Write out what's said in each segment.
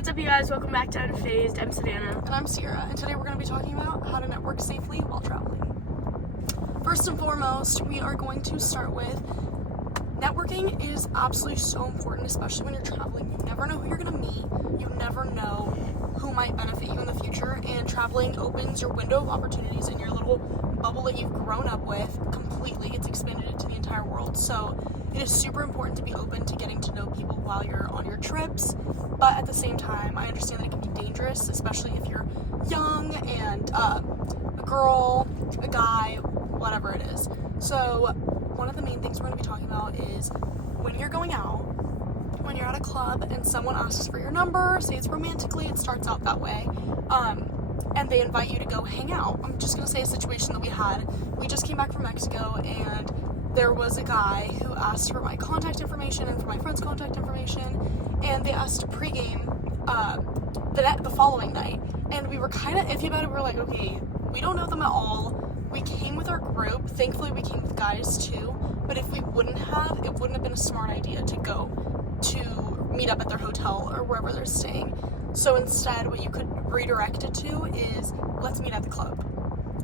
what's up, you guys? Welcome back to Unfazed. I'm Savannah. And I'm Sierra, and today we're going to be talking about how to network safely while traveling. First and foremost, we are going to start with networking is absolutely so important, especially when you're traveling. You never know who you're going to meet. You never know who might benefit you in the future, and traveling opens your window of opportunities in your little bubble that you've grown up with completely. It's expanded it to the entire world. So it is super important to be open to getting to know people while you're on your trips, but at the same time, I understand that it can be dangerous, especially if you're young and a girl, a guy, whatever it is. So one of the main things we're going to be talking about is when you're going out, when you're at a club and someone asks for your number, say it's romantically, it starts out that way, and they invite you to go hang out. I'm just going to say a situation that we had. We just came back from Mexico, and there was a guy who asked for my contact information and for my friend's contact information, and they asked to pregame the following night. And we were kind of iffy about it. We were like, okay, we don't know them at all. We came with our group. Thankfully, we came with guys too. But if we wouldn't have, it wouldn't have been a smart idea to go to meet up at their hotel or wherever they're staying. So instead, what you could redirect it to is, let's meet at the club.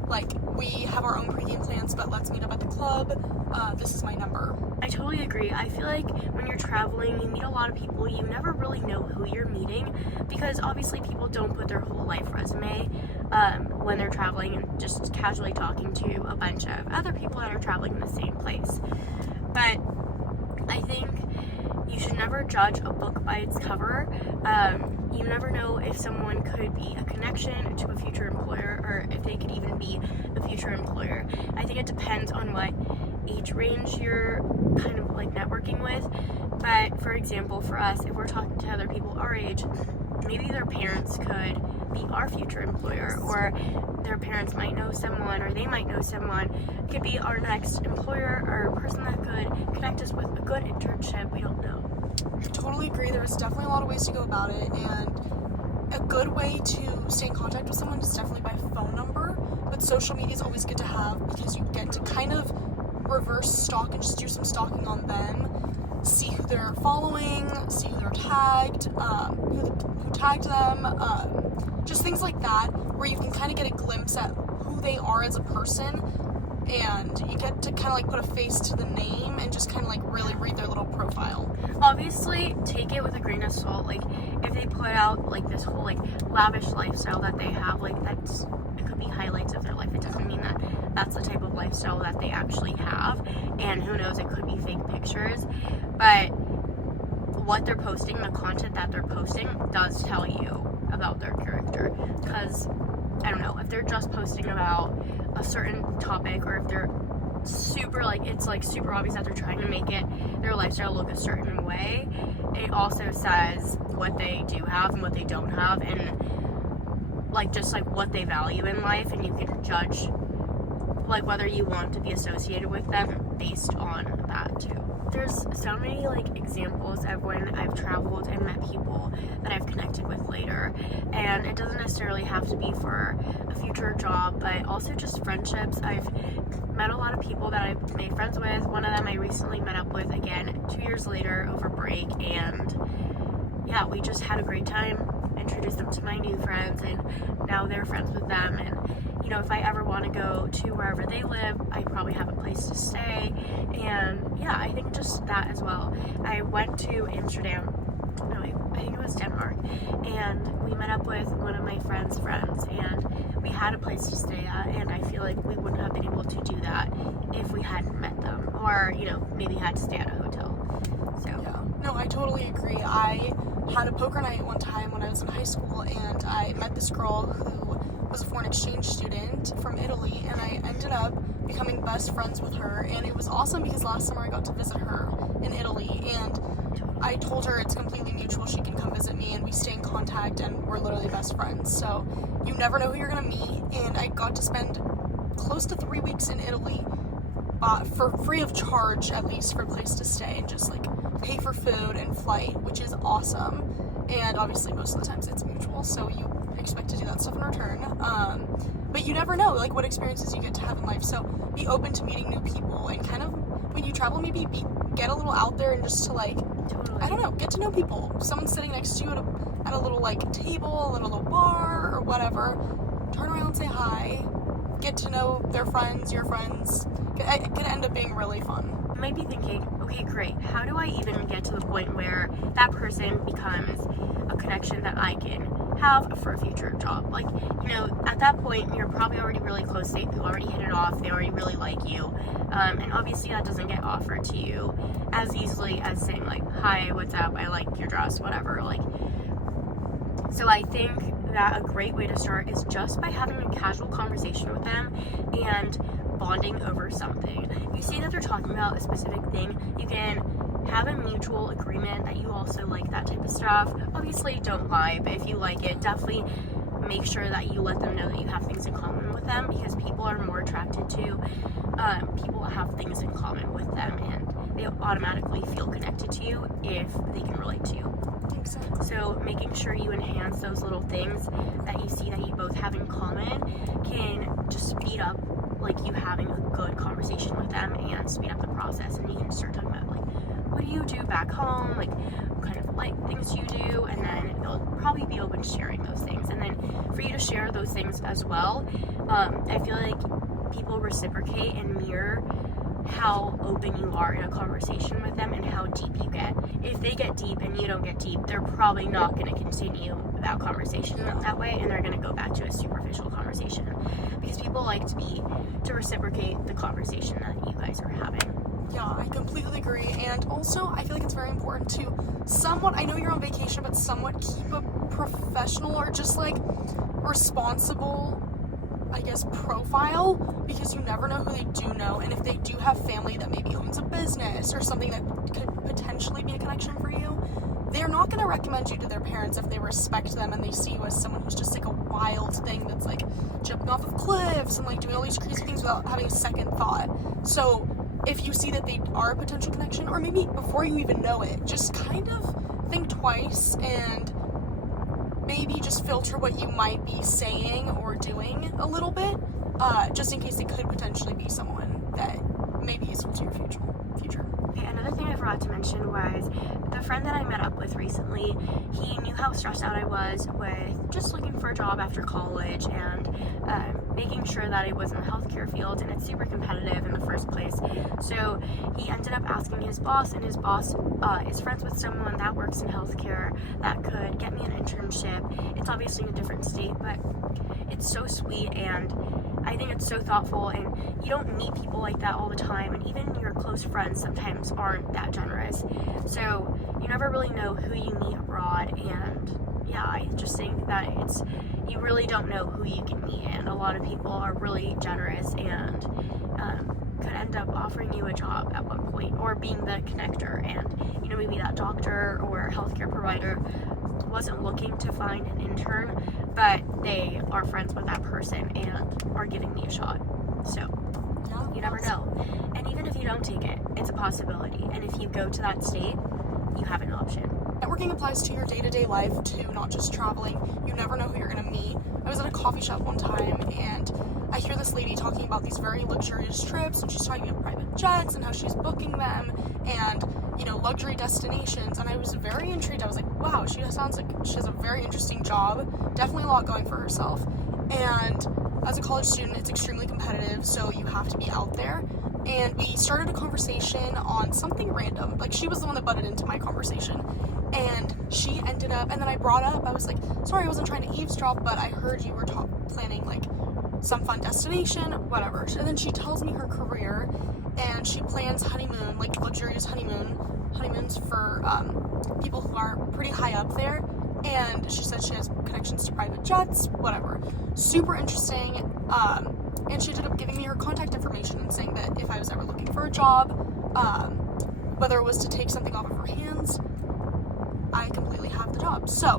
Like, we have our own pregame plans, but let's meet up at the club. This is my number. I totally agree. I feel like when you're traveling, you meet a lot of people. You never really know who you're meeting because obviously people don't put their whole life resume when they're traveling and just casually talking to a bunch of other people that are traveling in the same place. But I think you should never judge a book by its cover. You never know if someone could be a connection to a future employer or if they could even be the future employer. I think it depends on what age range you're kind of like networking with. But for example, for us, if we're talking to other people our age, maybe their parents could be our future employer, or their parents might know someone, or they might know someone could be our next employer or person that could connect us with a good internship. We don't know. I totally agree. There's definitely a lot of ways to go about it, and a good way to stay in contact with someone is definitely by phone number, but social media is always good to have because you get to kind of reverse stalk and just do some stalking on them, see who they're following, see who they're tagged, who tagged them, just things like that, where you can kind of get a glimpse at who they are as a person, and you get to kind of like put a face to the name and just kind of like really read their little profile. Obviously, take it with a grain of salt. Like, if they put out like this whole like lavish lifestyle that they have, like it could be highlights of their life. It doesn't mean that that's the type of lifestyle that they actually have, and who knows, it could be fake pictures. But what they're posting, the content that they're posting, does tell you about their character. Because I don't know, if they're just posting about a certain topic, or if they're super like, it's like super obvious that they're trying to make their lifestyle look a certain way, it also says what they do have and what they don't have, and like just like what they value in life, and you can judge like whether you want to be associated with them based on that too. There's so many like examples of when I've traveled and met people that I've connected with later, and it doesn't necessarily have to be for a future job, but also just friendships. I've met a lot of people that I've made friends with. One of them I recently met up with again 2 years later over break, and yeah, we just had a great time. Introduced them to my new friends, and now they're friends with them. And you know, if I ever want to go to wherever they live, I probably have a place to stay. And yeah, I think just that as well. I went to Amsterdam, no, I think it was Denmark, and we met up with one of my friend's friends, and we had a place to stay at, and I feel like we wouldn't have been able to do that if we hadn't met them, or, you know, maybe had to stay at a hotel. So yeah, no, I totally agree. I had a poker night one time when I was in high school, and I met this girl who was a foreign exchange student from Italy, and I ended up becoming best friends with her, and it was awesome because last summer I got to visit her in Italy, and I told her it's completely mutual. She can come visit me, and we stay in contact, and we're literally best friends. So you never know who you're gonna meet, and I got to spend close to 3 weeks in Italy for free of charge, at least, for a place to stay, and just like pay for food and flight, which is awesome. And obviously most of the times it's mutual, so you expect to do that stuff in return. But you never know like what experiences you get to have in life, so be open to meeting new people, and kind of when you travel, get a little out there and just to like, I don't know, get to know people. Someone's sitting next to you at at a little like table, at a little bar or whatever, turn around and say hi, get to know their friends, your friends. It could end up being really fun. You might be thinking, okay, great, how do I even get to the point where that person becomes a connection that I can have for a future job? Like, you know, at that point, you're probably already really close. They already hit it off. They already really like you. And obviously that doesn't get offered to you as easily as saying like, hi, what's up? I like your dress, whatever. Like, so I think that a great way to start is just by having a casual conversation with them and bonding over something. You see that they're talking about a specific thing, you can have a mutual agreement that you also like that type of stuff. Obviously, don't lie, but if you like it, definitely make sure that you let them know that you have things in common with them, because people are more attracted to people that have things in common with them, and they automatically feel connected to you if they can relate to you. Exactly. So making sure you enhance those little things that you see that you both have in common can just speed up like you having a good conversation with them and speed up the process, and you can start talking about like, what do you do back home, like what kind of like things you do, and then they'll probably be open to sharing those things. And then for you to share those things as well, I feel like people reciprocate and mirror how open you are in a conversation with them and how deep you get. If they get deep and you don't get deep, they're probably not going to continue that conversation that way, and they're going to go back to a superficial conversation, because people like to reciprocate the conversation that you guys are having. Yeah, I completely agree. And also, I feel like it's very important to somewhat, I know you're on vacation, but somewhat keep a professional or just like responsible, I guess, profile, because you never know who they do know. And if they do have family that maybe owns a business or something that could potentially be a connection for you, they're not going to recommend you to their parents if they respect them and they see you as someone who's just like a wild thing that's like jumping off of cliffs and like doing all these crazy things without having a second thought. So if you see that they are a potential connection, or maybe before you even know it, just kind of think twice and maybe just filter what you might be saying or doing a little bit, just in case it could potentially be someone that maybe is into your future. Okay, another thing I forgot to mention was the friend that I met up with recently. He knew how stressed out I was with just looking for a job after college and making sure that I was in the healthcare field, and it's super competitive in the first place. So he ended up asking his boss, and his boss is friends with someone that works in healthcare that could get me an internship. It's obviously in a different state, but it's so sweet, and I think it's so thoughtful, and you don't meet people like that all the time, and even your close friends sometimes aren't that generous. So you never really know who you meet abroad, and yeah, I just think that you really don't know who you can meet, and a lot of people are really generous and could end up offering you a job at one point, or being the connector, and you know, maybe that doctor or healthcare provider wasn't looking to find an intern, but they are friends with that person and are giving me a shot. So you never know. And even if you don't take it, it's a possibility. And if you go to that state, you have an option. Networking applies to your day-to-day life too, not just traveling. You never know who you're gonna meet. I was at a coffee shop one time, and I hear this lady talking about these very luxurious trips, and she's talking about private jets and how she's booking them, and you know, luxury destinations. And I was very intrigued. I was like, wow, she sounds like she has a very interesting job, definitely a lot going for herself. And as a college student, it's extremely competitive, so you have to be out there. And we started a conversation on something random. Like, she was the one that butted into my conversation. And she ended up, and then I brought up, I was like, sorry, I wasn't trying to eavesdrop, but I heard you were planning like some fun destination, whatever. And then she tells me her career, and she plans honeymoon, like luxurious honeymoons for people who are pretty high up there. And she said she has connections to private jets, whatever. Super interesting. And she ended up giving me her contact information and saying that if I was ever looking for a job, whether it was to take something off of her hands, I completely have the job. So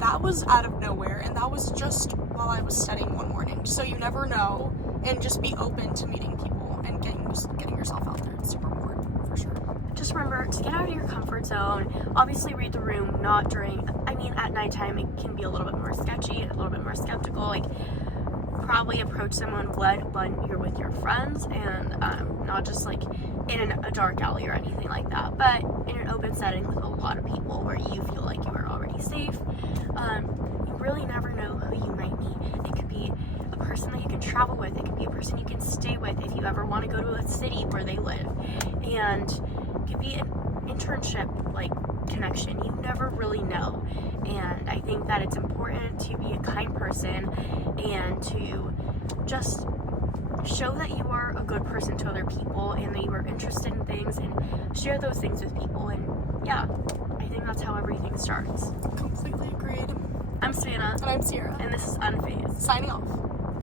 that was out of nowhere, and that was just while I was studying one morning. So you never know, and just be open to meeting people and getting yourself out there. It's super important, for sure. Just remember to get out of your comfort zone. Obviously read the room, not during, at nighttime it can be a little bit more sketchy, a little bit more skeptical. Like, probably approach someone when you're with your friends, and not just like in a dark alley or anything like that, but in an open setting with a lot of people where you feel like you are already be safe. You really never know who you might meet. It could be a person that you can travel with. It could be a person you can stay with if you ever want to go to a city where they live. And it could be an internship like connection. You never really know. And I think that it's important to be a kind person and to just show that you are a good person to other people and that you are interested in things and share those things with people. And yeah, I think that's how everything starts. Completely agreed. I'm Savannah. And I'm Sierra. And this is Unfazed. Signing off.